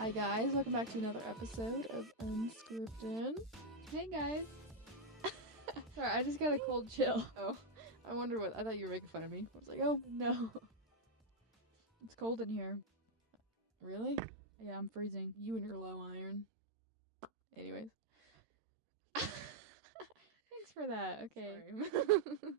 Hi guys, welcome back to another episode of Unscripted. Hey guys. Sorry, I just got a cold chill. Oh, I wonder what, I thought you were making fun of me. I was like, oh, No. It's cold in here. really? Yeah, I'm freezing. You and your low iron. Anyways. Thanks for that. Okay. Sorry.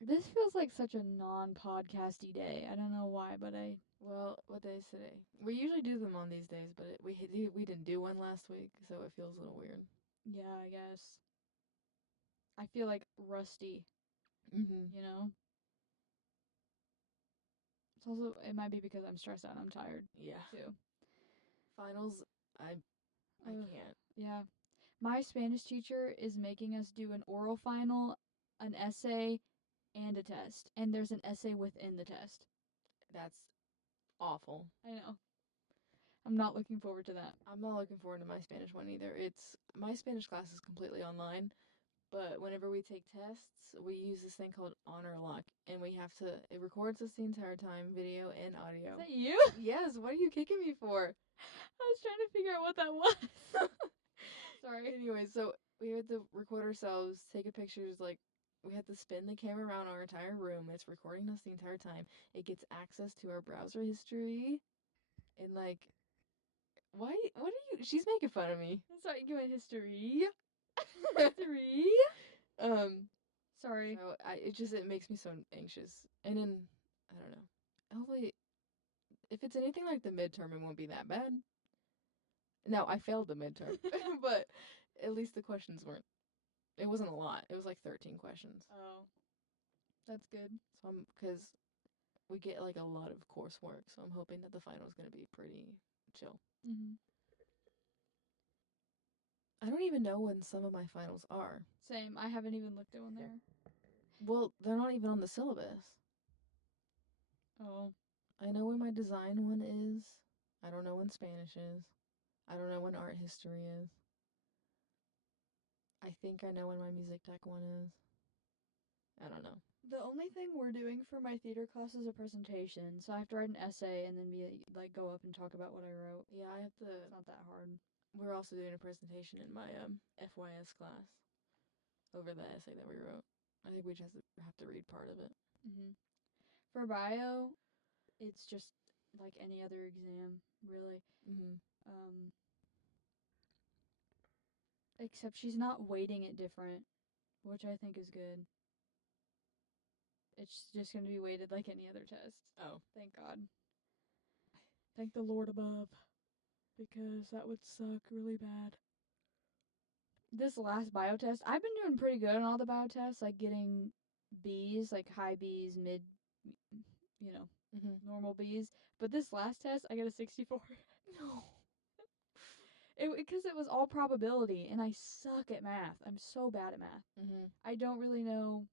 This feels like such a non-podcasty day. I don't know why, but Well, what day is today? We usually do them on these days, but we didn't do one last week, so it feels a little weird. yeah, I guess. I feel like rusty, Mm-hmm. you know? It's also, it might be because I'm stressed out and I'm tired, Yeah. too. Finals, I Ugh. can't. Yeah. My Spanish teacher is making us do an oral final, an essay, and a test. And there's an essay within the test. That's awful. I know. I'm not looking forward to that. I'm not looking forward to my Spanish one either. My Spanish class is completely online, but whenever we take tests, we use this thing called Honor Lock, and it records us the entire time, video and audio. Is that you? Yes, what are you kicking me for? I was trying to figure out what that was. Sorry. Anyway, so we had to record ourselves, take a pictures, we had to spin the camera around our entire room. It's recording us the entire time. It gets access to our browser history, and what are you? She's making fun of me. Sorry, you went history. History. Sorry. So it makes me so anxious. And then I don't know. Hopefully, if it's anything like the midterm, it won't be that bad. No, I failed the midterm, but at least the questions weren't. It wasn't a lot. It was like 13 questions. Oh, that's good. So because we get like a lot of coursework, so I'm hoping that the final is gonna be pretty chill. Mhm. I don't even know when some of my finals are. Same. I haven't even looked at one there. Well, they're not even on the syllabus. Oh. I know when my design one is. I don't know when Spanish is. I don't know when art history is. I think I know when my music tech one is. I don't know. The only thing we're doing for my theater class is a presentation, so I have to write an essay and then go up and talk about what I wrote. Yeah, I have to. It's not that hard. We're also doing a presentation in my FYS class over the essay that we wrote. I think we just have to read part of it. Mhm. For bio, it's just like any other exam, really. Mhm. Except she's not weighting it different, which I think is good. It's just going to be weighted like any other test. Oh, Thank God. Thank the Lord above. Because that would suck really bad. This last bio test, I've been doing pretty good on all the bio tests, like getting B's, like high B's, mid, normal B's. But this last test, I got a 64. No. Because it was all probability, and I suck at math. I'm so bad at math. Mhm. I don't really know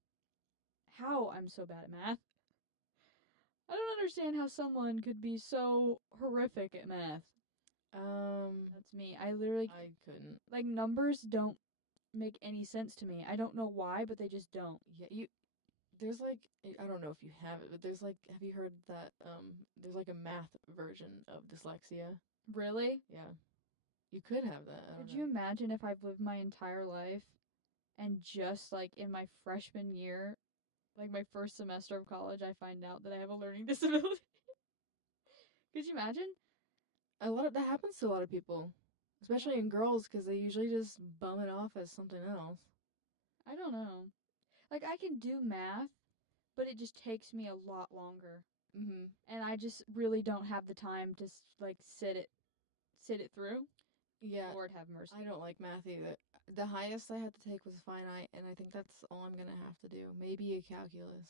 how I'm so bad at math. I don't understand how someone could be so horrific at math. That's me. I couldn't. Like, numbers don't make any sense to me. I don't know why, but they just don't. Yeah, there's I don't know if you have it, but there's have you heard that there's like a math version of dyslexia? Really? Yeah. You could have that. Could you imagine if I've lived my entire life and just like in my freshman year, like my first semester of college, I find out that I have a learning disability? Could you imagine? That happens to a lot of people, especially in girls, because they usually just bum it off as something else. I don't know. Like, I can do math, but it just takes me a lot longer. Mhm. And I just really don't have the time to like sit it through. Yeah. Lord have mercy. I don't like math either. The highest I had to take was finite, and I think that's all I'm gonna have to do. Maybe a calculus,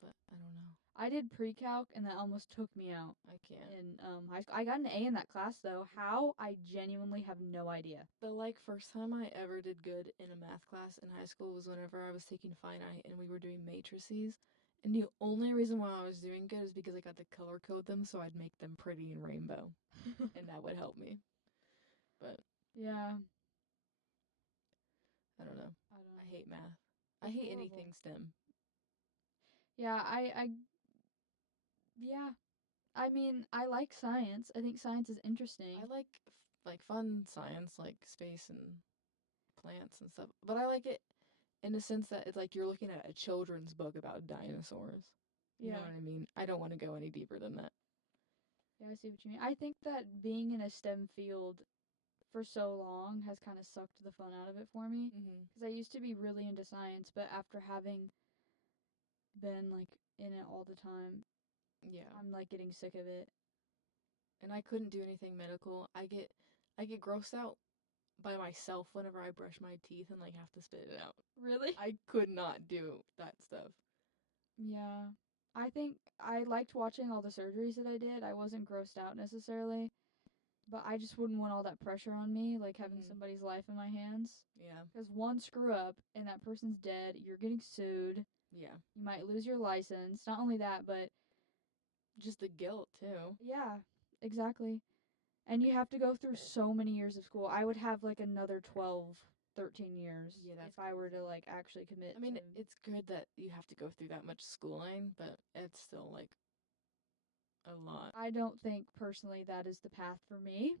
but I don't know. I did pre-calc, and that almost took me out. I can't. In high school, I got an A in that class though. How? I genuinely have no idea. The first time I ever did good in a math class in high school was whenever I was taking finite and we were doing matrices. And the only reason why I was doing good is because I got to color code them so I'd make them pretty in rainbow. And that would help me. But yeah. I don't know. I hate math. I It's hate horrible. anything STEM. Yeah, yeah. I mean, I like science. I think science is interesting. I like fun science, like space and plants and stuff. But I like it in the sense that it's like you're looking at a children's book about dinosaurs. You know Yeah. what I mean? I don't want to go any deeper than that. Yeah, I see what you mean. I think that being in a STEM field for so long has kind of sucked the fun out of it for me. Mhm. Because I used to be really into science, but after having been like in it all the time, Yeah. I'm like getting sick of it. And I couldn't do anything medical. I get grossed out by myself whenever I brush my teeth and like have to spit it out. Really? I could not do that stuff. Yeah. I think I liked watching all the surgeries that I did. I wasn't grossed out necessarily, but I just wouldn't want all that pressure on me, like having Mhm. somebody's life in my hands. Yeah. Because one screw up and that person's dead, you're getting sued. Yeah. You might lose your license. Not only that, but Just the guilt too. yeah, exactly. And you have to go through so many years of school. I would have like another 12, 13 years Yeah, if that's I were crazy. to like actually commit I mean, to. it's good that you have to go through that much schooling, but it's still like a lot. I don't think personally that is the path for me.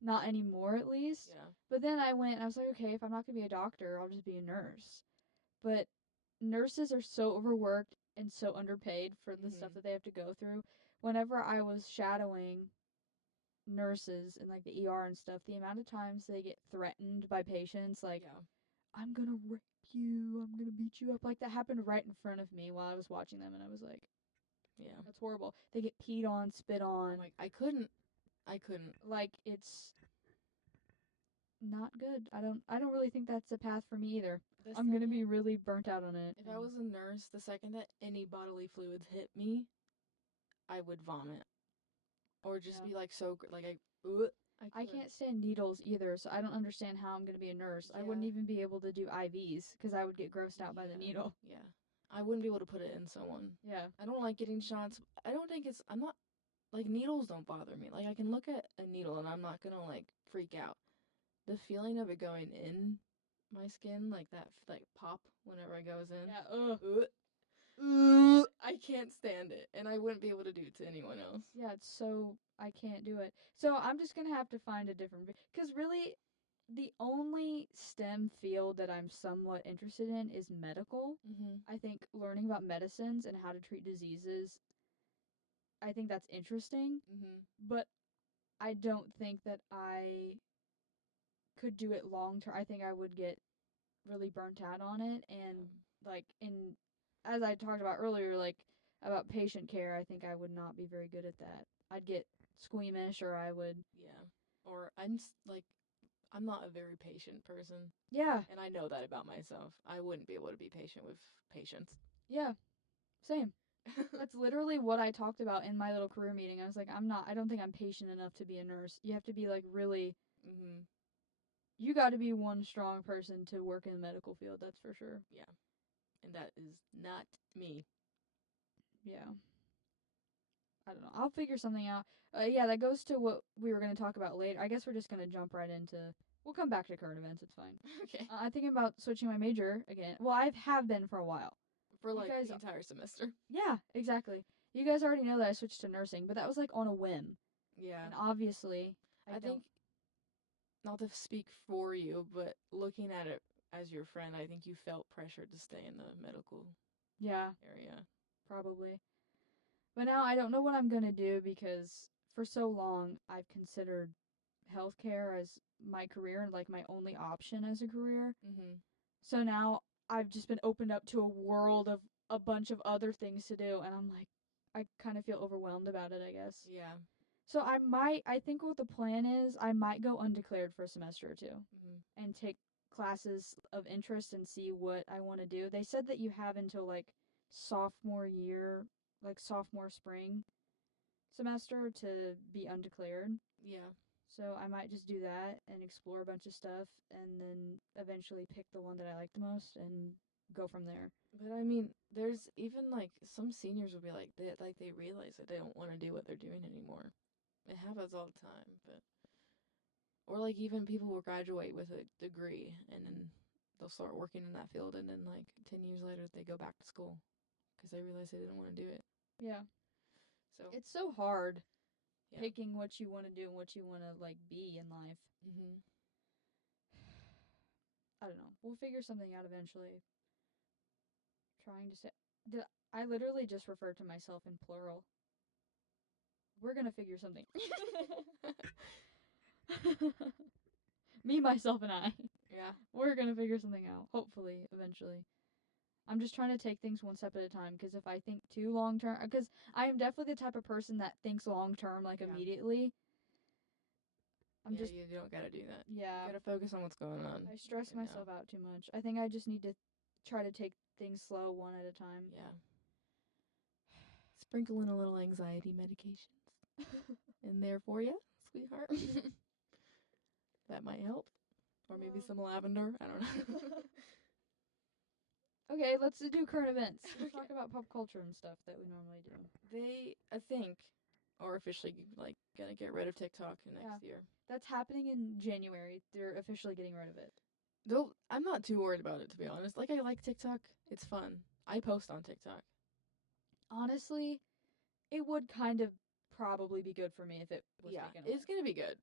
Not anymore, at least. Yeah. But then I went and I was like, okay, if I'm not going to be a doctor, I'll just be a nurse. But nurses are so overworked and so underpaid for the stuff Mhm. that they have to go through. Whenever I was shadowing nurses in like the ER and stuff, the amount of times they get threatened by patients, like, Yeah. I'm gonna rape you, I'm gonna beat you up. Like, that happened right in front of me while I was watching them, and I was like, Yeah. that's horrible. They get peed on, spit I'm on. like, I couldn't. Like, it's not good. I don't really think that's a path for me either. The I'm gonna second, be really burnt out on it. if I And was a nurse, the second that any bodily fluids hit me, I would vomit or just yeah. be like like ugh, I I couldn't. can't stand needles either, so I don't understand how I'm gonna be a nurse. I wouldn't Yeah. even be able to do IVs because I would get grossed out by the Yeah. needle. Yeah. I wouldn't be able to put it in someone. Yeah. I don't like getting shots. I don't think it's. I'm not like needles don't bother me. Like I can look at a needle and I'm not gonna like freak out. The feeling of it going in my skin, like that, like pop whenever it goes in. Yeah. Ugh. Ugh. Ugh, I can't stand it, and I wouldn't be able to do it to anyone else. Yeah, it's so I can't do it. So I'm just gonna have to find a different because really, the only STEM field that I'm somewhat interested in is medical. Mhm. I think learning about medicines and how to treat diseases, I think that's interesting, Mhm. but I don't think that I could do it long term. I think I would get really burnt out on it and Yeah. like in as I talked about earlier, like about patient care, I think I would not be very good at that. I'd get squeamish or I would Yeah. Or like I'm not a very patient person, yeah, and I know that about myself. I wouldn't be able to be patient with patients. yeah, same. That's literally what I talked about in my little career meeting. I was like, I don't think I'm patient enough to be a nurse. You have to be like really, Mhm. you got to be one strong person to work in the medical field, that's for sure. Yeah. And that is not me. Yeah. I don't know. I'll figure something out. Yeah, that goes to what we were going to talk about later. I guess we're just going to jump right into. We'll come back to current events. It's fine. Okay. I'm thinking about switching my major again. Well, I have been for a while. For You like guys, the entire semester. yeah, exactly. You guys already know that I switched to nursing, but that was like on a whim. Yeah. And obviously, I I don't. think not to speak for you, but looking at it as your friend, I think you felt pressured to stay in the medical Yeah, area. probably. But now I don't know what I'm going to do because for so long I've considered healthcare as my career and like my only option as a career. Mhm. So now I've just been opened up to a world of a bunch of other things to do, and I'm like, I kind of feel overwhelmed about it, I guess. Yeah. So I think what the plan is, I might go undeclared for a semester or two Mhm. and take classes of interest and see what I want to do. They said that you have until like sophomore year, like sophomore spring semester to be undeclared. Yeah. So I might just do that and explore a bunch of stuff and then eventually pick the one that I like the most and go from there. But I mean, there's even like some seniors will be like they realize that they don't want to do what they're doing anymore. It happens all the time, but or like even people will graduate with a degree and then they'll start working in that field and then like 10 years later they go back to school because they realize they didn't want to do it. Yeah. So It's so hard yeah. picking what you want to do and what you want to like be in life. Mhm. I don't know. We'll figure something out eventually. Trying to say, did I literally just referred to myself in plural? We're gonna figure something. Me, myself, and I. Yeah. We're gonna figure something out. Hopefully, eventually. I'm just trying to take things one step at a time because if I think too long term, because I am definitely the type of person that thinks long term, like Yeah. immediately. I'm just you don't gotta do that. yeah. You gotta focus on what's going on. I stress right myself now. out too much. I think I just need to try to take things slow one at a time. Yeah. Sprinkle in a little anxiety medications in there for you, sweetheart. That might help. Or maybe some lavender. I don't know. Okay, let's do current events. Let's Okay. talk about pop culture and stuff that we normally do. They, I think, are officially like gonna get rid of TikTok next year. That's happening in January. They're officially getting rid of it. Though I'm not too worried about it, to be honest. Like, I like TikTok. It's fun. I post on TikTok. Honestly, it would kind of probably be good for me if it was Yeah, taken away. it's gonna be good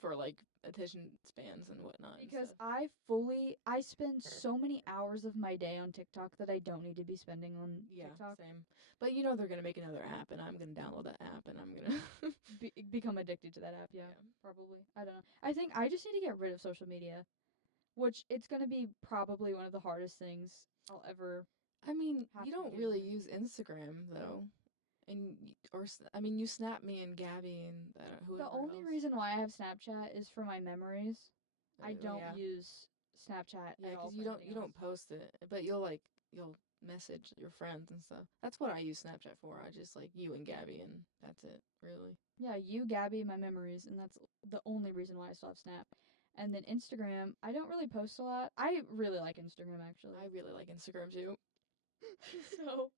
for like attention spans and whatnot. and Because stuff. I spend so many hours of my day on TikTok that I don't need to be spending on TikTok. Same. But they're gonna make another app, and I'm gonna download that app, and I'm gonna. Become addicted to that app, yeah, Yeah. probably. I don't know. I think I just need to get rid of social media, which it's going to be probably one of the hardest things I'll ever I mean, have you to don't do. really use Instagram though, and I mean, you snap me and Gabby and whoever The only else. reason why I have Snapchat is for my memories. I don't yeah. use Snapchat Yeah, at all. because you don't post it, but you'll message your friends and stuff. That's what I use Snapchat for. I just like you and Gabby, and that's it, really. Yeah, you, Gabby, my memories, and that's the only reason why I still have Snap. And then Instagram, I don't really post a lot. I really like Instagram actually. I really like Instagram too. So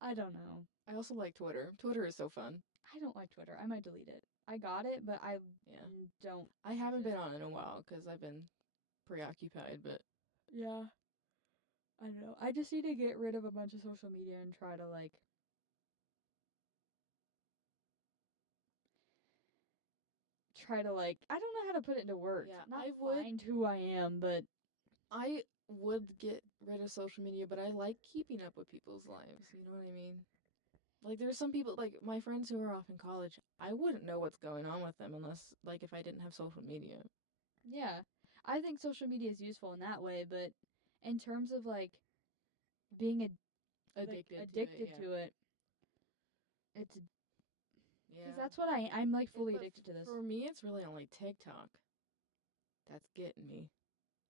I don't know. I also like Twitter. Twitter is so fun. I don't like Twitter. I might delete it. I got it, but I Yeah. don't. I haven't been on it in a while because I've been preoccupied, but Yeah. I don't know. I just need to get rid of a bunch of social media and try to like I don't know how to put it into words. Yeah, Not I would- find who I am, but I would get rid of social media, but I like keeping up with people's lives. You know what I mean? Like, there's some people, like my friends who are off in college, I wouldn't know what's going on with them unless, like, if I didn't have social media. yeah. I think social media is useful in that way, but in terms of like being Addicted to it, it's Yeah. because that's what I'm like fully But addicted to this. For me, it's really only TikTok that's getting me.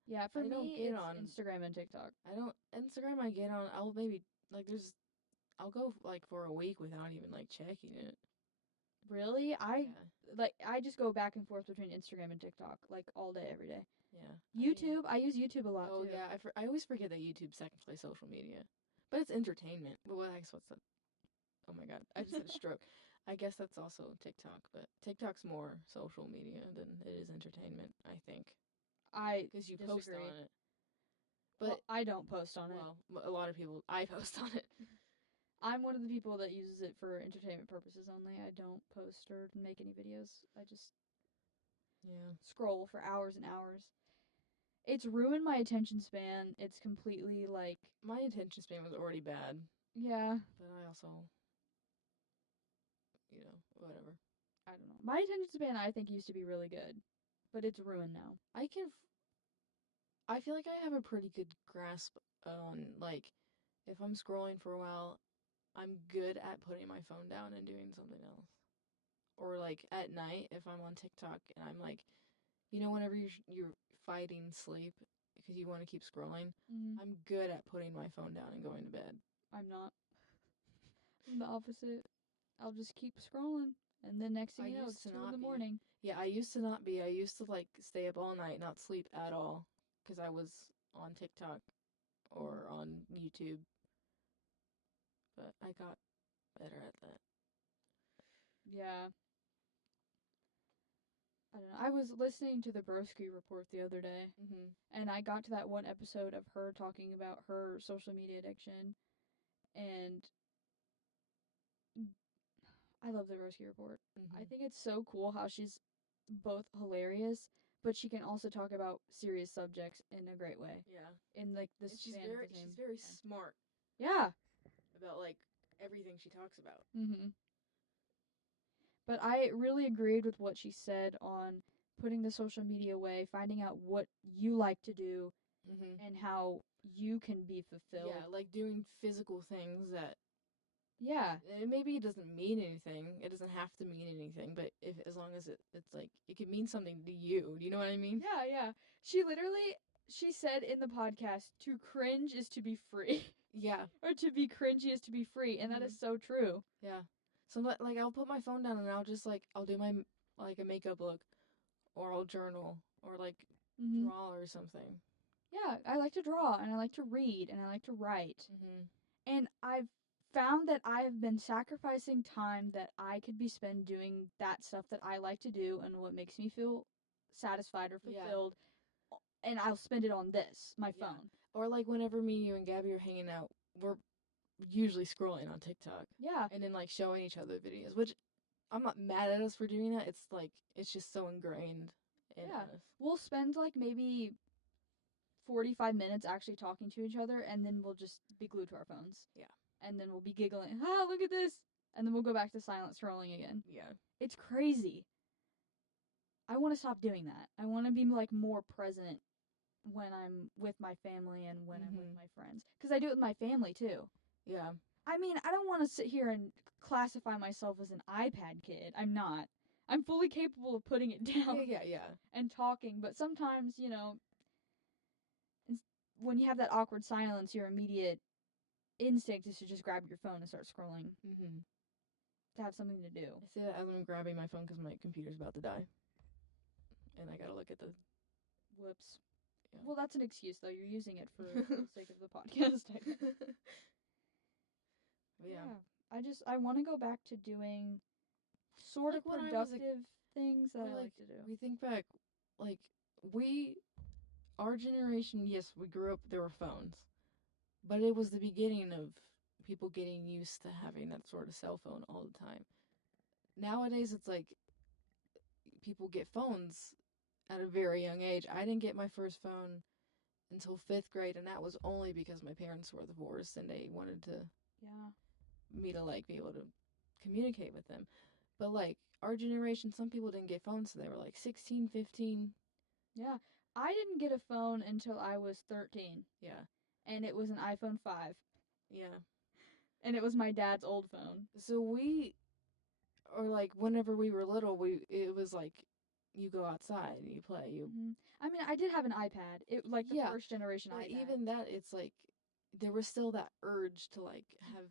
Yeah, for I don't me get it's on- Instagram and TikTok. I don't Instagram. I get on. I'll maybe like I'll go like for a week without even like checking it. Really? Yeah. I just go back and forth between Instagram and TikTok like all day every day. Yeah. YouTube, I use YouTube a lot Oh too. yeah. I always forget that YouTube's technically social media, but it's entertainment. Well, I guess what's that? Oh my god! I just had a stroke. I guess that's also TikTok, but TikTok's more social media than it is entertainment. I think I because you disagree. post on it. But Well, I don't post on it. well, a lot of people I post on it. I'm one of the people that uses it for entertainment purposes only. I don't post or make any videos. I just scroll for hours and hours. It's ruined my attention span. It's completely like My attention span was already bad. Yeah. But I also whatever. I don't know. My attention span I think used to be really good, but it's ruined now. I feel like I have a pretty good grasp on like if I'm scrolling for a while, I'm good at putting my phone down and doing something else. Or like at night if I'm on TikTok and I'm like, whenever you're fighting sleep because you want to keep scrolling, I'm good at putting my phone down and going to bed. I'm not. I'm the opposite. I'll just keep scrolling, and then next thing you know, it's 2 in the morning. Yeah, I used to not be. I used to like stay up all night, not sleep at all, because I was on TikTok or on YouTube. But I got better at that. Yeah. I don't know. I was listening to the Broski report the other day, and I got to that one episode of her talking about her social media addiction, and I love the Roski Report. I Mm-hmm. think it's so cool how she's both hilarious, but she can also talk about serious subjects in a great way. Yeah. In like the And span of the she's same very time. smart Yeah. about like everything she talks about. Mhm. But I really agreed with what she said on putting the social media away, finding out what you like to do Mm-hmm. and how you can be Yeah, fulfilled. like doing physical things that Yeah. maybe it doesn't mean anything. It doesn't have to mean anything, but if as long as it's like it could mean something to you. Do you know what I mean? Yeah, yeah. She literally she said in the podcast, to cringe is to be free. Yeah. Or to be cringy is to be free, and that Mm-hmm. is so true. Yeah. So like I'll put my phone down and I'll just like I'll do my like a makeup look or I'll journal or like Mhm. draw or something. Yeah, I like to draw and I like to read and I like to write. Mm-hmm. And I've found that I have been sacrificing time that I could be spent doing that stuff that I like to do and what makes me feel satisfied or Yeah. fulfilled, and I'll spend it on this, my Yeah. phone. Or like whenever me, you, and Gabby are hanging out, we're usually scrolling on TikTok Yeah. and then like showing each other videos, which I'm not mad at us for doing that. It's like it's just so ingrained in Yeah. us. We'll spend like maybe 45 minutes actually talking to each other, and then we'll just be glued to our phones. Yeah. And then we'll be giggling, ah, look at this. And then we'll go back to silent scrolling again. Yeah. It's crazy. I want to stop doing that. I want to be like more present when I'm with my family and when I'm with Mm-hmm. my friends. Because I do it with my family too. Yeah. I mean, I don't want to sit here and classify myself as an iPad kid. I'm not. I'm fully capable of putting it down Yeah. and talking, but sometimes, when you have that awkward silence, your immediate instinct is to just grab your phone and start scrolling Mm-hmm. to have something to do. I say that as I'm grabbing my phone because my computer's about to die, and I gotta look at the. Whoops. Yeah. Well, that's an excuse, though. You're using it for the sake of the podcast. Yeah. I want to go back to doing sort Like of when I was productive things that or I like like to do. we think back, like we, our generation, yes, we grew up. There were phones, but it was the beginning of people getting used to having that sort of cell phone all the time. Nowadays, it's like people get phones at a very young age. I didn't get my first phone until fifth grade, and that was only because my parents were divorced and they wanted to Yeah. me to like be able to communicate with them. But like our generation, some people didn't get phones, so they were like 16, 15. Yeah. I didn't get a phone until I was 13, Yeah, and it was an iPhone 5, yeah. and it was my dad's old phone. So we, or like whenever we were little, it was like you go outside and you play. You I mean, I did have an iPad. It like the yeah, first generation but iPad. even that, it's like there was still that urge to like have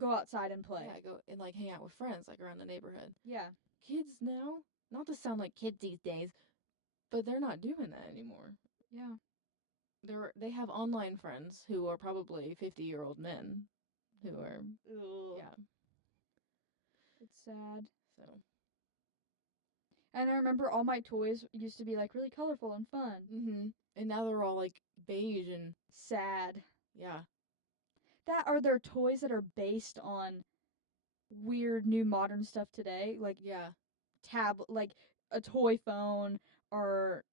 Go outside and play. yeah go and like hang out with friends like around the neighborhood. Yeah. Kids now, not to sound like kids these days, but they're not doing that anymore. Yeah. They have online friends who are probably 50-year-old men who are Ugh. yeah. It's sad. So And I remember all my toys used to be like really colorful and fun. and now they're all like beige and Sad. yeah. That are there toys that are based on weird new modern stuff today, like Yeah. like a toy phone or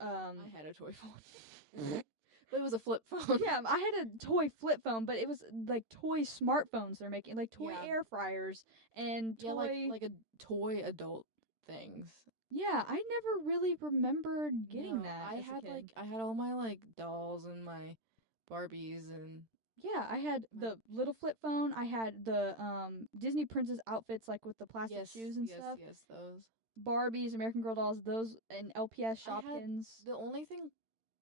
I had a toy phone. But it was a flip phone. yeah, I had a toy flip phone, but it was like toy smartphones they're making, like toy Yeah. air fryers and toy like a toy adult things. Yeah, I never really remembered getting that. I as a had kid. I had all my like dolls and my Barbies and Yeah, I had the little flip phone. I had the Disney princess outfits like with the plastic shoes and stuff. yes, those. Barbies, American Girl dolls, those and LPS I had Shopkins. the only thing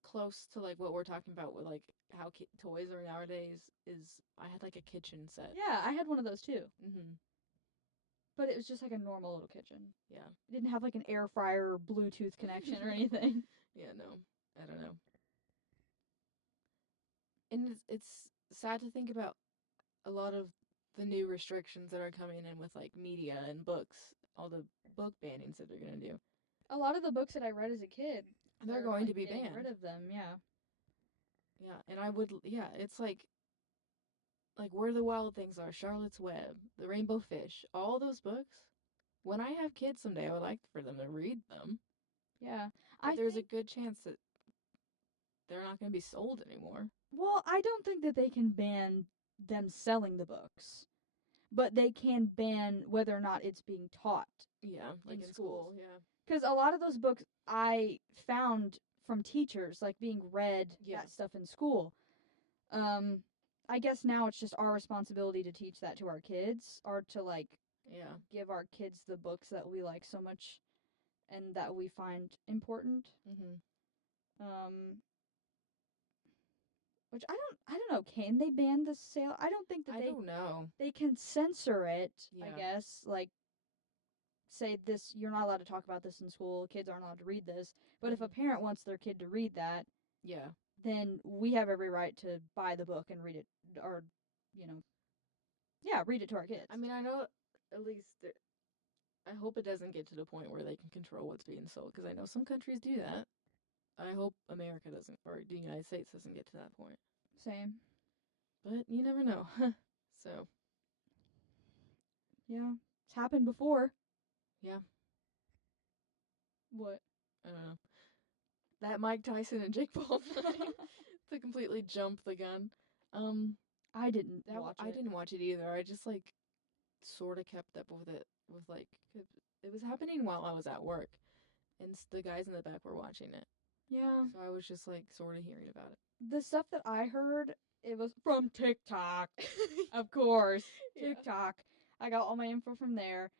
close to like what we're talking about with like how toys are nowadays is I had like a kitchen set. Yeah, I had one of those too. Mhm. But it was just like a normal little kitchen. Yeah. It didn't have like an air fryer or Bluetooth connection or anything. Yeah, no. I don't know. And it's sad to think about a lot of the new restrictions that are coming in with like media and books, all the book bannings that they're gonna do. A lot of the books that I read as a kid, They're going like, to be getting banned. rid of them. Yeah. Yeah, and I would. Yeah, it's like like Where the Wild Things Are, Charlotte's Web, The Rainbow Fish, all those books. When I have kids someday, I would like for them to read them. Yeah. But I there's a think, good chance that they're not going to be sold anymore. well, I don't think that they can ban them selling the books, but they can ban whether or not it's being taught Yeah, like in in schools. school. Yeah. Because a lot of those books I found from teachers, like being read Yeah. that stuff in school. Um, I guess now it's just our responsibility to teach that to our kids, or to like Yeah. give our kids the books that we like so much and that we find important. Mhm. Um, which I don't know. Can they ban the sale? I don't think that I don't know. they can censor it. I Yeah. guess, like, say this, you're not allowed to talk about this in school. Kids aren't allowed to read this. But if a parent wants their kid to read that, Yeah. then we have every right to buy the book and read it, or, you know, yeah, read it to our kids. I mean, I know at least I hope it doesn't get to the point where they can control what's being sold, because I know some countries do that. I hope America doesn't, or the United States doesn't get to that point. Same. But you never know. So, Yeah. It's happened before. yeah, What? I don't know. That Mike Tyson and Jake Paul fight to completely jump the gun. I didn't watch I it. didn't watch it either. I just like sort of kept up with it with like it was happening while I was at work, and the guys in the back were watching it. Yeah. So I was just like sort of hearing about it. The stuff that I heard, it was from TikTok. Of course. Yeah. TikTok. I got all my info from there.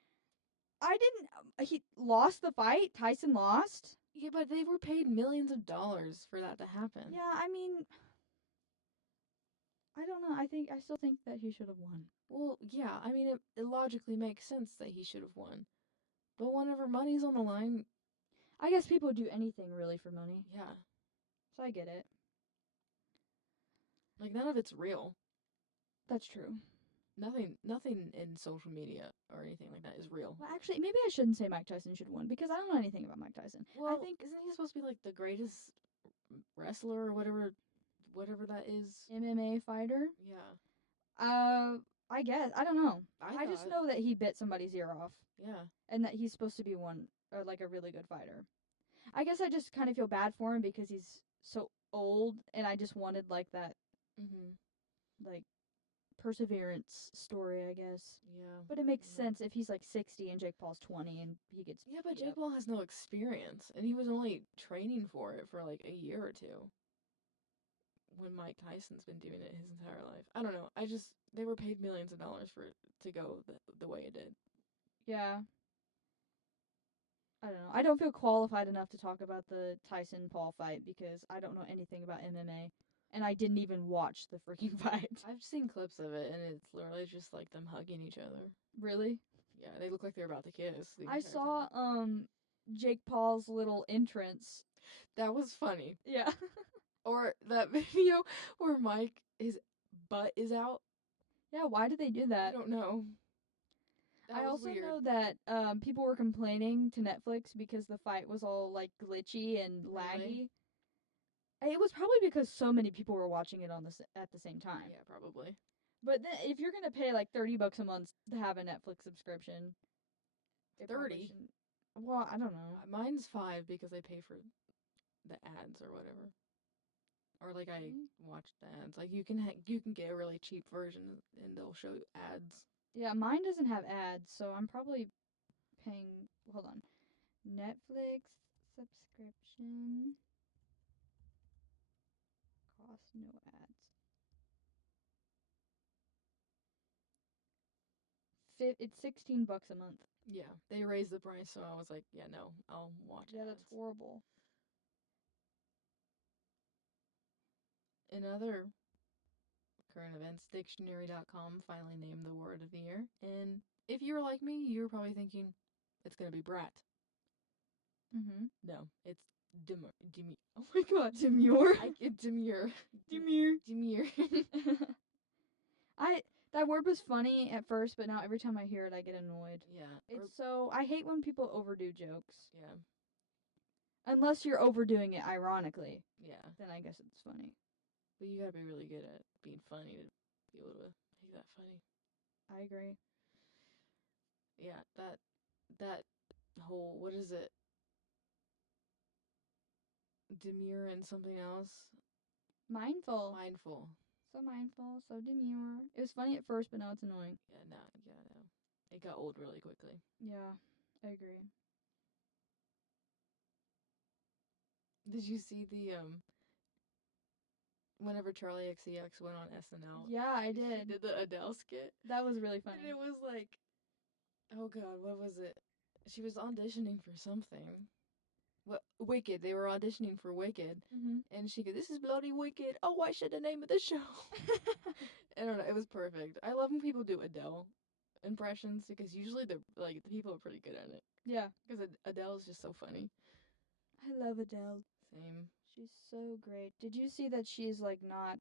I didn't. He lost the fight. Tyson lost. Yeah, but they were paid millions of dollars for that to happen. Yeah, I mean, I don't know. I still think that he should have won. Well, yeah, I mean, it logically makes sense that he should have won. But whenever money's on the line, I guess people do anything really for money, yeah, so I get it. like none of it's real. That's true. Nothing in social media or anything like that is real. Well, actually, maybe I shouldn't say Mike Tyson should have won because I don't know anything about Mike Tyson. Well, I think isn't he supposed to be like the greatest wrestler or whatever that is? MMA fighter. Yeah. I guess I don't know. I just thought- know that he bit somebody's ear off, Yeah. and that he's supposed to be one, or like a really good fighter. I guess I just kind of feel bad for him because he's so old, and I just wanted like that, Mhm. like, perseverance story, I guess. Yeah. But it makes Yeah. sense if he's like 60 and Jake Paul's 20 and he gets Yeah, but beat Jake up. Paul has no experience, and he was only training for it for like a year or two. When Mike Tyson's been doing it his entire life. I don't know. They were paid millions of dollars for it to go the way it did. Yeah. I don't know. I don't feel qualified enough to talk about the Tyson Paul fight because I don't know anything about MMA, and I didn't even watch the freaking fight. I've seen clips of it, and it's literally just like them hugging each other. Really? Yeah, they look like they're about to kiss. I saw Jake Paul's little entrance. That was funny. Yeah. Or that video where his butt is out. Yeah, why did they do I that? don't know. That I was also weird. know that people were complaining to Netflix because the fight was all like glitchy and laggy. Really? It was probably because so many people were watching it at the same time. Yeah, probably. But then, if you're gonna pay like $30 a month to have a Netflix subscription, it probably 30? shouldn't- Well, I don't know. Mine's 5 because I pay for the ads or whatever. Or like I Mhm. watch the ads. Like you can get a really cheap version and they'll show ads. Yeah, mine doesn't have ads, so I'm probably paying. Hold on, Netflix subscription cost no ads. It's $16 a month. Yeah, they raised the price, so I was like, yeah, no, I'll watch Yeah, ads. that's horrible. In other current events, dictionary.com finally named the word of the year. And if you were like me, you were probably thinking it's going to be brat. Mhm. No, it's demure. Oh my god. Demure. Demure. Demure. Demure. That word was funny at first, but now every time I hear it, I get annoyed. Yeah. I hate when people overdo jokes. Yeah. Unless you're overdoing it ironically, Yeah. then I guess it's funny. But you gotta be really good at being funny to be able to funny. I agree. Yeah, that whole, what is it? Demure and something else. Mindful. Mindful. So mindful, so demure. It was funny at first, but now it's annoying. Yeah, no, it got old really quickly. Yeah, I agree. Did you see the whenever Charlie XCX went on SNL? Yeah, I She did. did the Adele skit, That was really funny. and it was like, oh god, what was it? She was auditioning for something. What, Wicked? They were auditioning for Wicked, Mm-hmm. and she goes, "This is bloody wicked. Oh, why should the name of the show?" I don't know. It was perfect. I love when people do Adele impressions because usually the people are pretty good at it. Yeah. Because Adele is just so funny. I love Adele. Same. She's so great. Did you see that she's like not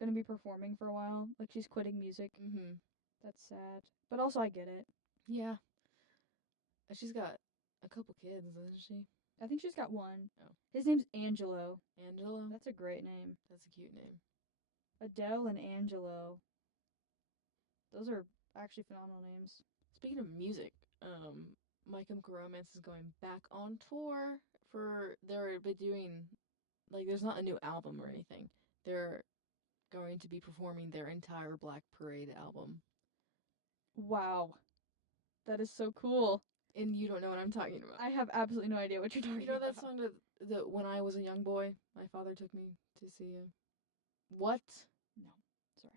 gonna be performing for a while? Like she's quitting music. Mhm. That's sad. But also I get it. Yeah. She's got a couple kids, doesn't she? I think she's got one. Oh. His name's Angelo. Angelo. That's a great name. That's a cute name. Adele and Angelo. Those are actually phenomenal names. Speaking of music, My Chemical Romance is going back on tour for they're doing there's not a new album or anything. They're going to be performing their entire Black Parade album. Wow. That is so cool. And you don't know what I'm talking about. I have absolutely no idea what you're talking about. You know that song that when I was a young boy, my father took me to see you. What? No, sorry.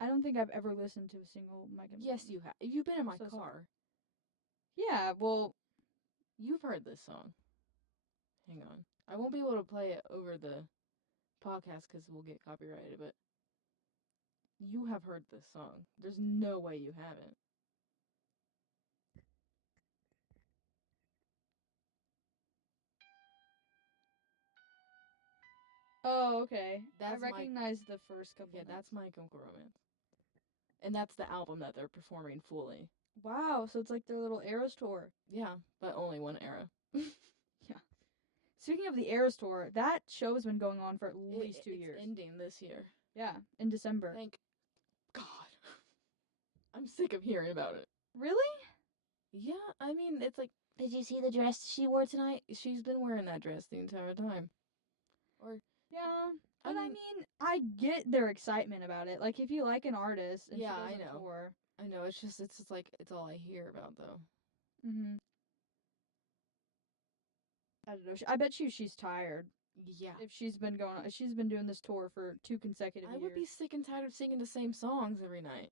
I don't think I've ever listened to a single My Chemical Yes, you have. You've been in my so car. sorry. Yeah, well, You've heard this song. Hang on. I won't be able to play it over the podcast because we'll get copyrighted, but you have heard this song. There's no way you haven't. oh, okay. That's I recognize the first couple. Yeah, notes. that's My Chemical Romance. And that's the album that they're performing fully. Wow, so it's like their little Eras tour. Yeah, but only one era. Yeah. Speaking of the Eras tour, that show has been going on for at least 2 years. It's ending this year. Yeah, in December. Thank God. I'm sick of hearing about it. Really? Yeah, I mean, it's like, did you see the dress she wore tonight? She's been wearing that dress the entire time. Or yeah, but I mean, I get their excitement about it. Like, if you like an artist and yeah, she I does know. a tour. I know. It's just like it's all I hear about though. Mhm. I don't know. I bet she's tired. Yeah. If she's been doing this tour for 2 consecutive years. I would be sick and tired of singing the same songs every night.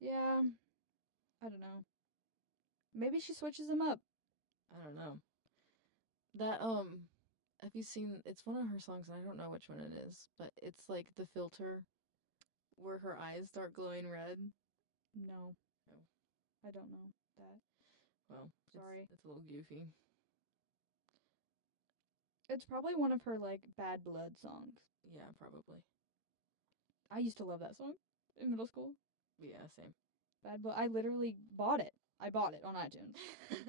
Yeah. I don't know. Maybe she switches them up. I don't know. That have you seen? It's one of her songs, and I don't know which one it is, but it's like the filter, where her eyes start glowing red. No. Oh. I don't know that. Well, sorry. It's a little goofy. It's probably one of her like Bad Blood songs. Yeah, probably. I used to love that song in middle school. Yeah, same. Bad Blood. I literally bought it. I bought it on iTunes.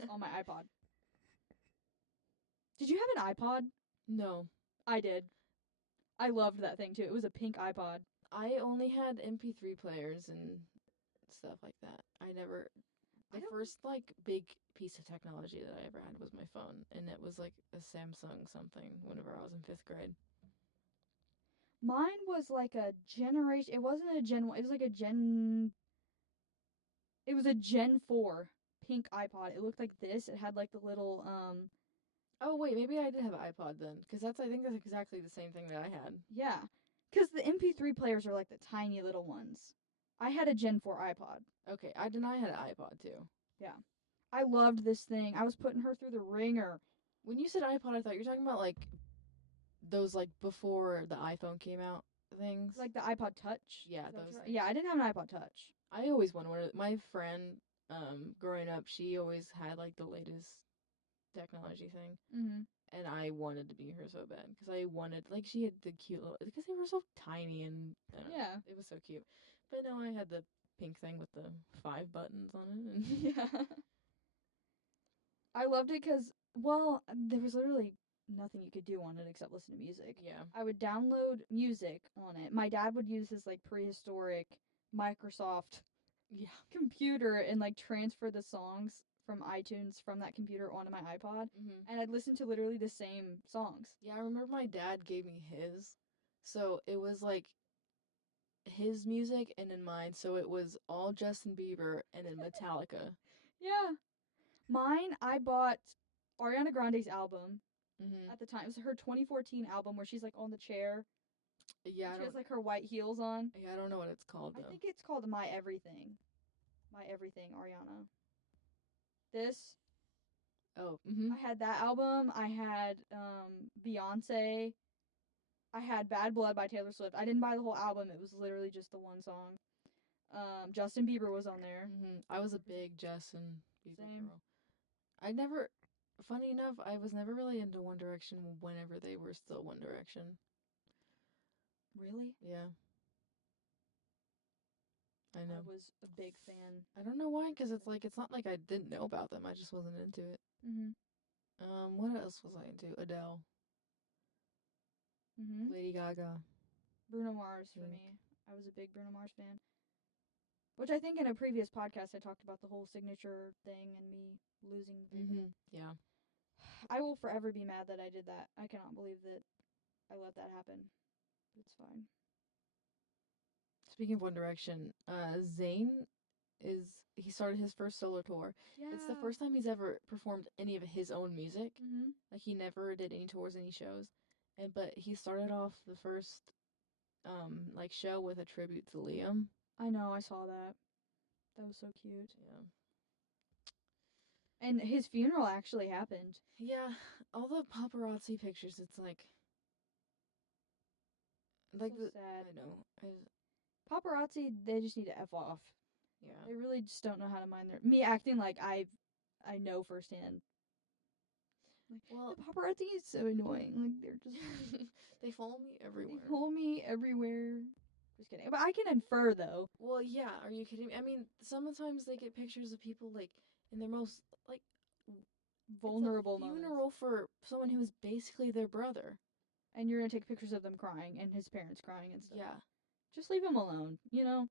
On my iPod. Did you have an iPod? No. I did. I loved that thing too. It was a pink iPod. I only had MP3 players and stuff like that. I never. The first like big piece of technology that I ever had was my phone, and it was like a Samsung something. Whenever I was in 5th grade. Mine was like a generation. It wasn't a Gen 1. It was like a Gen. It was a Gen 4 pink iPod. It looked like this. It had like the little Oh wait, maybe I did have an iPod then, because I think that's exactly the same thing that I had. Yeah, because the MP3 players are like the tiny little ones. I had a Gen 4 iPod. Okay, I had an iPod too. Yeah, I loved this thing. I was putting her through the ringer. When you said iPod, I thought you were talking about like those like before the iPhone came out things. Like the iPod Touch. Yeah, those. Things. Yeah, I didn't have an iPod Touch. I always wanted my friend. Growing up, she always had like the latest technology thing. Mhm. And I wanted to be her so bad because I wanted like she had the cute little because they were so tiny and yeah, it was so cute. But no, I had the pink thing with the 5 buttons on it. And yeah. I loved it because, well, there was literally nothing you could do on it except listen to music. Yeah. I would download music on it. My dad would use his, like, prehistoric Microsoft Yeah. computer and like transfer the songs from iTunes from that computer onto my iPod, and I'd listen to literally the same songs. Yeah, I remember my dad gave me his. So it was like his music and in mine. So it was all Justin Bieber and then Metallica. Yeah. Mine, I bought Ariana Grande's album Hmm. at the time. It was her 2014 album where she's like on the chair. Yeah, And she has like her white heels on. I don't know what it's called I though. think it's called My Everything. My Everything, Ariana. This, Oh, I had that album. I had Beyonce. I had Bad Blood by Taylor Swift. I didn't buy the whole album. It was literally just the one song. Justin Bieber was on there. I was a big Justin Bieber Same. girl. I never, funny enough, I was never really into One Direction whenever they were still One Direction. Really? Yeah. I know. I was a big fan. I don't know why, because it's like, it's not like I didn't know about them. I just wasn't into it. Mhm. What else was I into? Adele. Mhm. Lady Gaga. Bruno Mars for Pink. me. I was a big Bruno Mars fan. Which I think in a previous podcast I talked about the whole signature thing and me losing the favorite. Yeah. I will forever be mad that I did that. I cannot believe that I let that happen. But it's fine. Speaking of One Direction, Zayn he started his first solo tour. Yeah. It's the first time he's ever performed any of his own music. Mhm. Like he never did any tours, any shows. But he started off the first like show with a tribute to Liam. I know, I saw that. That was so cute. Yeah. And his funeral actually happened. Yeah, all the paparazzi pictures, it's like So sad. I know. Paparazzi, they just need to F off. Yeah. They really just don't know how to mind their me acting like I know firsthand. Like, well, the paparazzi is so annoying. Like they're just they follow me everywhere. they follow me everywhere. Just kidding. But I can infer though. Well, yeah, are you kidding me? I mean, sometimes they get pictures of people like in their most like Vulnerable it's a moments. funeral for someone who's basically their brother. And you're gonna take pictures of them crying and his parents crying and stuff. Yeah. Just leave them alone, you know?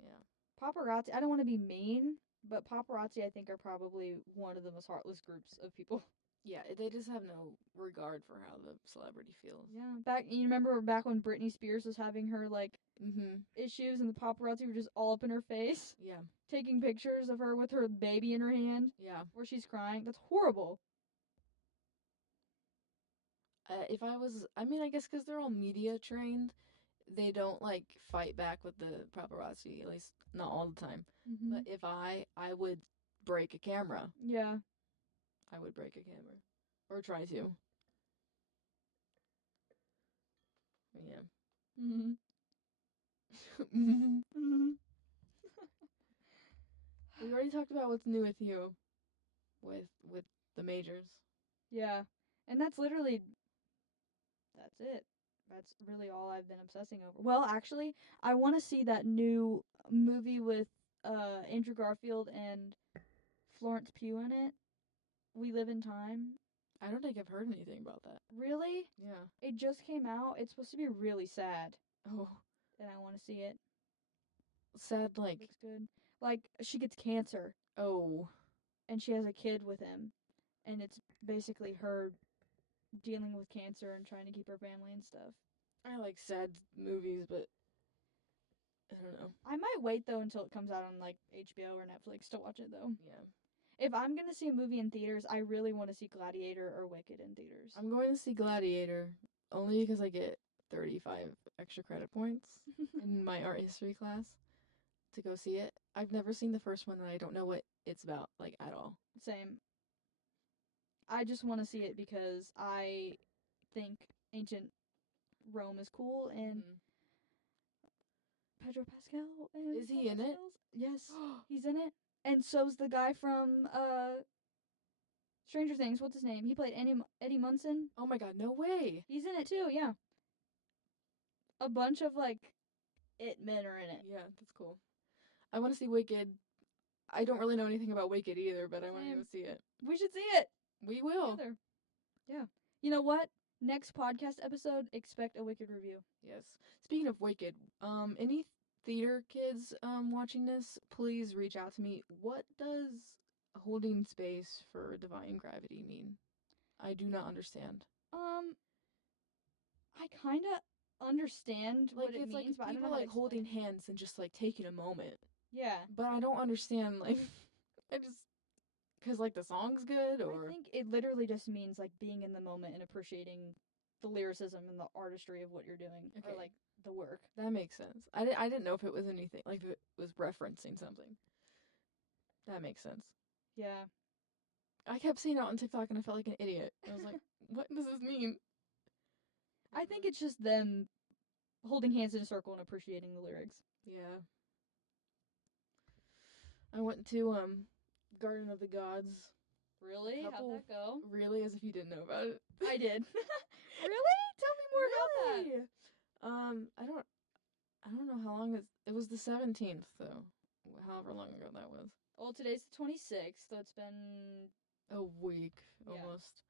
Yeah. Paparazzi, I don't want to be mean, but paparazzi I think are probably one of the most heartless groups of people. Yeah, they just have no regard for how the celebrity feels. Yeah, you remember back when Britney Spears was having her like issues and the paparazzi were just all up in her face? Yeah. Taking pictures of her with her baby in her hand. Yeah. Where she's crying. That's horrible. If I was, I mean, I guess because they're all media trained, they don't like fight back with the paparazzi. At least not all the time. Mm-hmm. But if I would break a camera. Yeah. I would break a camera, or try to. Yeah. Mm-hmm. Mm-hmm. We already talked about what's new with you, with the majors. Yeah, and that's literally that's it. That's really all I've been obsessing over. Well, actually, I want to see that new movie with Andrew Garfield and Florence Pugh in it. We Live in Time. I don't think I've heard anything about that. Really? Yeah. It just came out. It's supposed to be really sad. Oh. And I want to see it. Sad, like. Looks good. Like, she gets cancer. Oh. And she has a kid with him. And it's basically her dealing with cancer and trying to keep her family and stuff. I like sad movies, but I don't know. I might wait though until it comes out on like HBO or Netflix to watch it though. Yeah. If I'm gonna see a movie in theaters, I really want to see Gladiator or Wicked in theaters. I'm going to see Gladiator only because I get 35 extra credit points in my art history class to go see it. I've never seen the first one and I don't know what it's about, like, at all. Same. I just want to see it because I think ancient Rome is cool and Pedro Pascal is he in it? Yes, he's in it. And so's the guy from Stranger Things. What's his name? He played Eddie Munson. Oh my god, no way. He's in it too, yeah. A bunch of like it men are in it. Yeah, that's cool. I want to see Wicked. I don't really know anything about Wicked either, but I want to go see it. We should see it. We will. Together. Yeah. You know what? Next podcast episode, expect a Wicked review. Yes. Speaking of Wicked, any theater kids watching this, please reach out to me. What does holding space for divine gravity mean? I do not understand. I kind of understand Like what it it's like means, but I don't know people how to like holding explain. hands and just like taking a moment. Yeah. But I don't understand like I just cuz like the song's good or I think it literally just means like being in the moment and appreciating the lyricism and the artistry of what you're doing or Okay. like the work. that makes sense. I didn't know if it was anything like if it was referencing something. That makes sense. Yeah. I kept seeing it on TikTok and I felt like an idiot. I was like, what does this mean? I think it's just them holding hands in a circle and appreciating the lyrics. Yeah. I went to Garden of the Gods. Really? How'd Couple- that go? Really, as if you didn't know about it. I did. Really? Tell me more about that. Really? I don't know how long it was the 17th though. However long ago that was. Well, today's the 26th, so it's been A week Yeah. almost.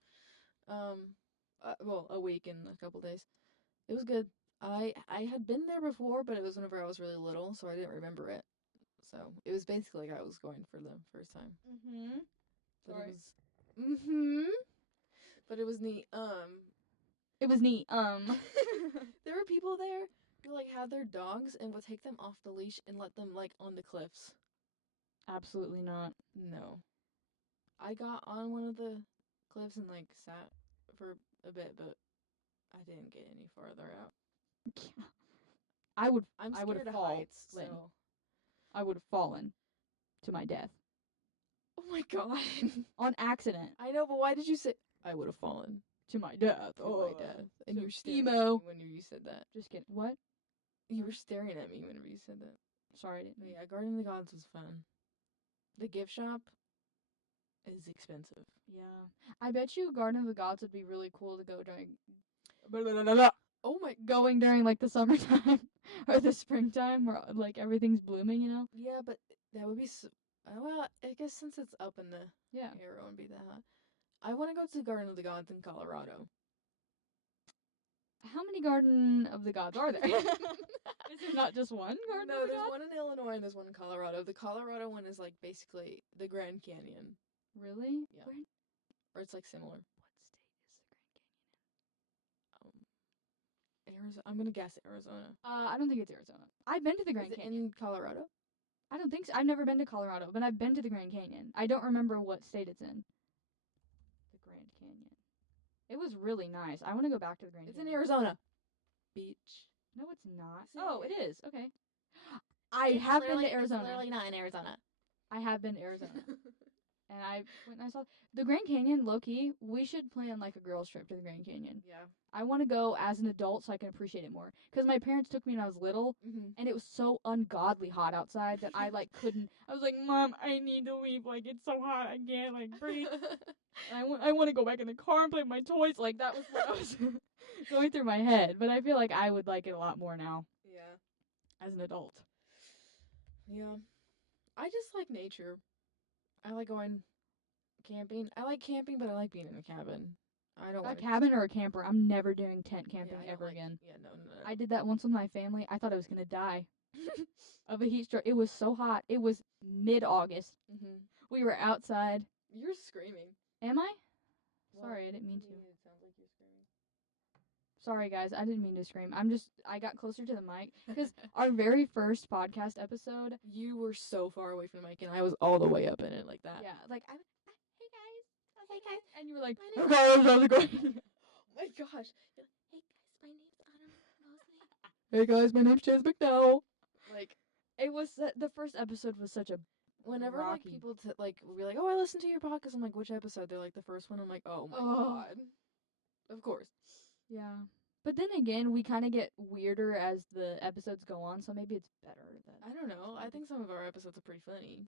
Well, a week and a couple days. It was good. I had been there before, but it was whenever I was really little, so I didn't remember it. So it was basically like I was going for the first time. Mm-hmm. But Sorry. it was But it was neat. It was neat. There were people there who like had their dogs and would take them off the leash and let them like on the cliffs. Absolutely not. No. I got on one of the cliffs and like sat for a bit, but I didn't get any farther out. I would I'm I scared would've of fallen. heights, so. I would have fallen to my death Oh my god. on accident. I know, but why did you say I would have fallen To my death. to my death? And so you were staring emo. at me when you said that. Just kidding. What? You were staring at me whenever you said that. Sorry, I didn't. But yeah, Garden of the Gods was fun. The gift shop is expensive. Yeah. I bet you Garden of the Gods would be really cool to go during. Oh my. Going during like the summertime or the springtime where like everything's blooming, you know? Yeah, but that would be well, I guess since it's up in the Yeah. air, it won't be that hot. I want to go to Garden of the Gods in Colorado. How many Garden of the Gods are there? Is there not just one Garden No, of the there's Gods? one in Illinois and there's one in Colorado. The Colorado one is like basically the Grand Canyon, Really? Yeah. Where? or it's like similar. What state is the Grand Canyon Arizona. I'm gonna guess Arizona. in? I don't think it's Arizona. I've been to the Grand Is it Canyon. in Colorado? I don't think so. I've never been to Colorado, but I've been to the Grand Canyon. I don't remember what state it's in. The Grand Canyon. It was really nice. I want to go back to the Grand It's in Canyon. Arizona. Beach. No, it's not. Yes, it Oh, is. it is. Okay. I have been to Arizona. It's literally not in Arizona. I have been to Arizona. And I went and I saw the Grand Canyon, low key. We should plan like a girls' trip to the Grand Canyon. Yeah. I want to go as an adult so I can appreciate it more. Because my parents took me when I was little, Mm-hmm. and it was so ungodly hot outside that I like couldn't. I was like, Mom, I need to leave. Like it's so hot, I can't like breathe. And I want to go back in the car and play with my toys. Like that was what I was going through my head. But I feel like I would like it a lot more now Yeah. as an adult. Yeah. I just like nature. I like going camping. I like camping, but I like being in a cabin. I don't A want cabin or a camper. I'm never doing tent camping ever again. Yeah, no. I did that once with my family. I thought I was gonna die of a heat stroke. It was so hot. It was mid-August. Mm-hmm. We were outside. You're screaming. Am I? Well, Sorry, I didn't mean to. It sounds like you're screaming. Sorry, guys. I didn't mean to scream. I got closer to the mic because our very first podcast episode. You were so far away from the mic, and I was all the way up in it like that. Yeah, like hey guys, and you were like, My hey name- guys, how's it going? Oh my gosh. Hey guys, my name's Autumn. Hey guys, my name's Chaz McDowell. Like, It was the first episode was such a whenever like rocky. people like will be like, "Oh, I listened to your podcast." I'm like, "Which episode?" They're like, "The first one." I'm like, "Oh my Oh. god." Of course. Yeah. But then again, we kind of get weirder as the episodes go on, so maybe it's better that I don't know. I think some of our episodes are pretty funny.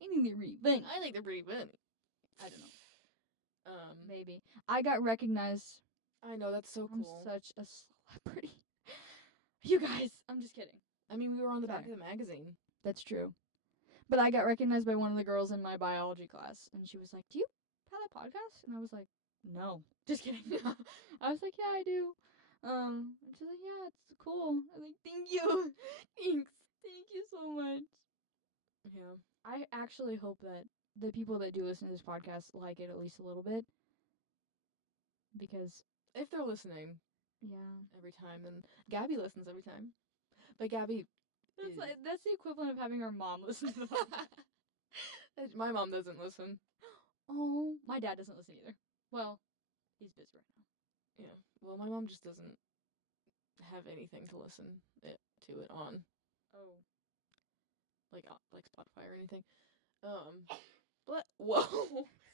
I think they're really funny. I think they're pretty funny. I don't know. Maybe. Maybe. I got recognized. I know that's so I'm cool. such a celebrity. You guys. I'm just kidding. I mean, we were on the back Sorry. of the magazine. That's true. But I got recognized by one of the girls in my biology class, and she was like, "Do you have a podcast?" And I was like, "No." Just kidding. I was like, "Yeah, I do." And she's like, "Yeah, it's cool." I was like, "Thank you." Thanks. Thank you so much. Yeah. I actually hope that the people that do listen to this podcast like it at least a little bit. Because, If they're listening yeah. every time, then Gabby listens every time. But Gabby That's the equivalent of having our mom listen to the podcast. my mom doesn't listen. Oh, my dad doesn't listen either. Well, he's busy right now. Yeah. Well, my mom just doesn't have anything to listen to it on. Oh. Like Spotify or anything. Whoa.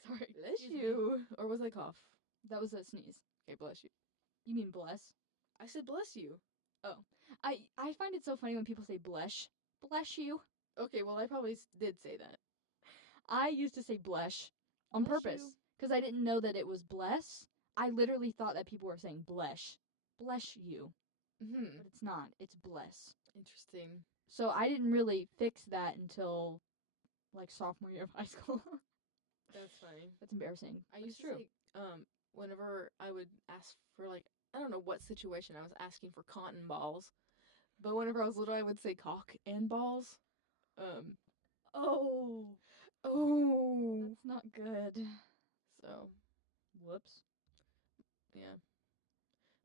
Sorry. Bless Excuse me. you. Or was I cough? That was a sneeze. Okay, bless you. You mean bless? I said bless you. Oh. I find it so funny when people say blesh. Bless you. Okay, well, I probably did say that. I used to say blesh on Bless purpose. you. Because I didn't know that it was bless. I literally thought that people were saying blesh. Bless you. Mm-hmm. But it's not. It's bless. Interesting. So I didn't really fix that until, like, sophomore year of high school. That's funny. That's embarrassing. I used to say, whenever I would ask for, like, I don't know what situation I was asking for cotton balls, but whenever I was little, I would say cock and balls. Oh. Oh. That's not good. So, Whoops. yeah.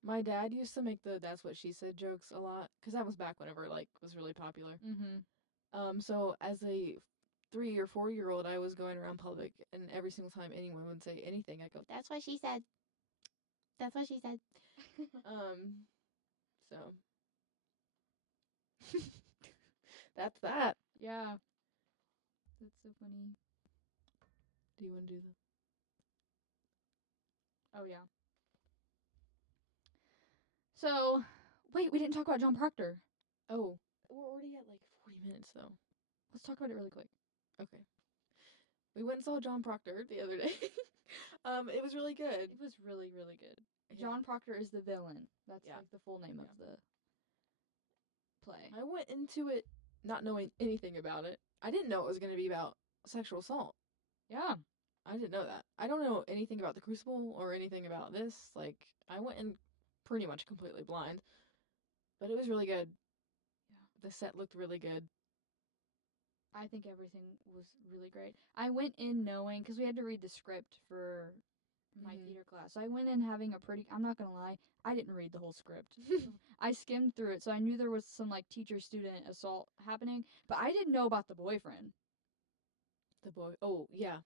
My dad used to make the "that's what she said" jokes a lot, because that was back whenever, like, was really popular. Mm-hmm. So as a 3 or 4-year-old, I was going around public, and every single time anyone would say anything, I'd go, "That's what she said. That's what she said." So that's that. Yeah. That's so funny. Do you want to do the? Oh, yeah. So, wait, we didn't talk about John Proctor. Oh, we're already at like 40 minutes though. Let's talk about it really quick. Okay. We went and saw John Proctor the other day. It was really good. It was really, really good. Yeah. John Proctor is the villain. That's Yeah. like the full name of the play. I went into it not knowing anything about it. I didn't know it was going to be about sexual assault. Yeah. I didn't know that. I don't know anything about the Crucible or anything about this. Like, I went in pretty much completely blind. But it was really good. Yeah. The set looked really good. I think everything was really great. I went in knowing, because we had to read the script for my theater class. So I went in having I'm not going to lie, I didn't read the whole script. I skimmed through it, so I knew there was some, like, teacher-student assault happening, but I didn't know about the boyfriend. The boy. Oh, yeah.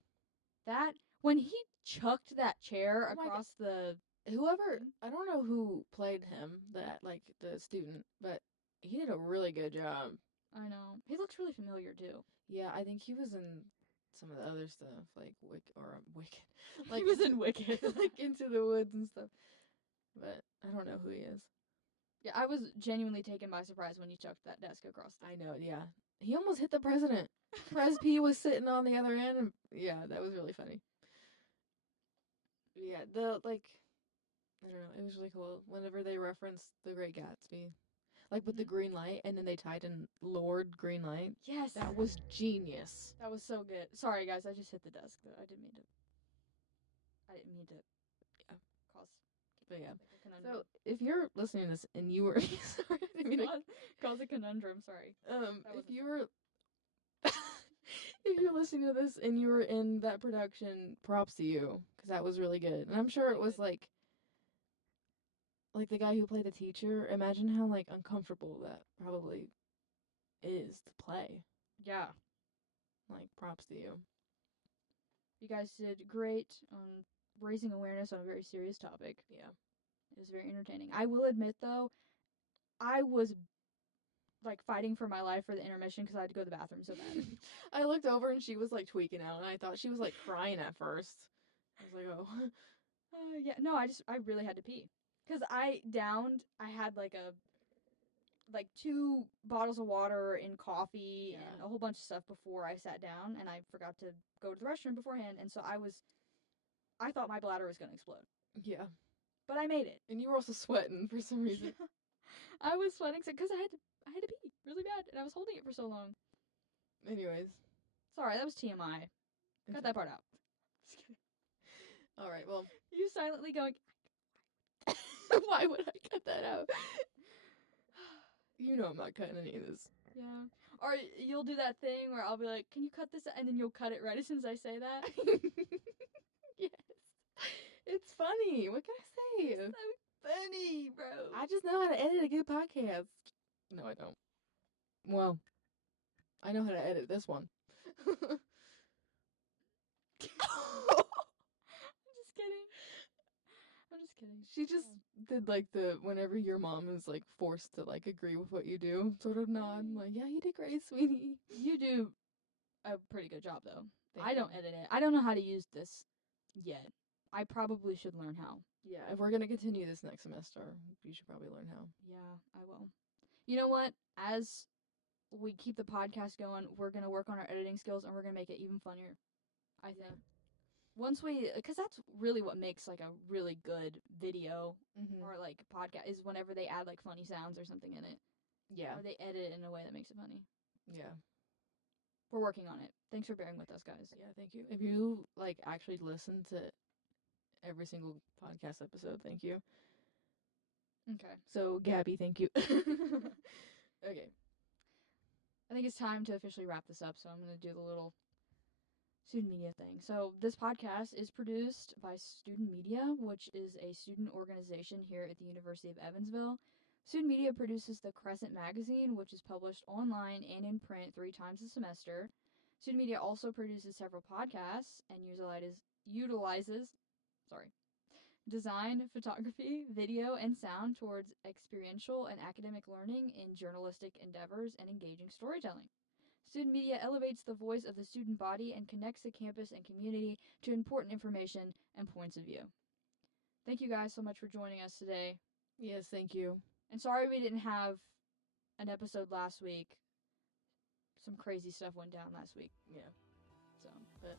That, when he chucked that chair across the... Whoever, I don't know who played him, the student, but he did a really good job. I know. He looks really familiar, too. Yeah, I think he was in some of the other stuff, like Wicked. Like, he was in Wicked. Like, Into the Woods and stuff. But I don't know who he is. Yeah, I was genuinely taken by surprise when he chucked that desk across. I know, yeah. He almost hit the president. Pres P was sitting on the other end, and yeah, that was really funny. Yeah, I don't know, it was really cool. Whenever they referenced The Great Gatsby, like with the green light, and then they tied in Lord Green Light. Yes. That was genius. That was so good. Sorry, guys, I just hit the desk, though. I didn't mean to. Yeah. Cause. But yeah. Like so if you're listening to this and you were sorry, I didn't mean to cause a conundrum. Sorry. If you were if you're listening to this and you were in that production, props to you, because that was really good. And I'm sure it was like the guy who played the teacher. Imagine how like uncomfortable that probably is to play. Yeah. Like, props to you. You guys did great on raising awareness on a very serious topic. Yeah. It was very entertaining. I will admit, though, I was like fighting for my life for the intermission because I had to go to the bathroom so bad. I looked over and she was like tweaking out, and I thought she was like crying at first. I was like, oh. Yeah, no, I really had to pee. Because I had like 2 bottles of water and coffee and a whole bunch of stuff before I sat down, and I forgot to go to the restroom beforehand, and so I thought my bladder was going to explode. Yeah. But I made it. And you were also sweating for some reason. I was sweating because I had to pee really bad, and I was holding it for so long. Anyways. Sorry, that was TMI. Cut that part out. Just kidding. Alright, well. You silently going... Why would I cut that out? You know I'm not cutting any of this. Yeah. Or you'll do that thing where I'll be like, "Can you cut this?" And then you'll cut it right as soon as I say that. Yes. It's funny. What can I say? It's so funny, bro. I just know how to edit a good podcast. No, I don't. Well, I know how to edit this one. I'm just kidding. I'm just kidding. She just did like the whenever your mom is like forced to like agree with what you do, sort of nod. I'm like, yeah, you did great, sweetie. You do a pretty good job though. Thank I you. don't edit it. I don't know how to use this yet. I probably should learn how. Yeah, if we're gonna continue this next semester, you should probably learn how. Yeah, I will. You know what? As we keep the podcast going, we're gonna work on our editing skills and we're gonna make it even funnier. I think. Once we, because that's really what makes like a really good video Mm-hmm. or like podcast is whenever they add like funny sounds or something in it, Yeah. or they edit it in a way that makes it funny. Yeah. We're working on it. Thanks for bearing with us, guys. Yeah, thank you. If you like actually listen to every single podcast episode, thank you. Okay. So Gabby, thank you. Okay. I think it's time to officially wrap this up, so I'm going to do the little student media thing. So this podcast is produced by Student Media, which is a student organization here at the University of Evansville. Student Media produces the Crescent magazine, which is published online and in print 3 times a semester. Student Media also produces several podcasts and utilizes design, photography, video, and sound towards experiential and academic learning in journalistic endeavors and engaging storytelling. Student Media elevates the voice of the student body and connects the campus and community to important information and points of view. Thank you guys so much for joining us today. Yes, thank you. And sorry we didn't have an episode last week. Some crazy stuff went down last week. Yeah. So, But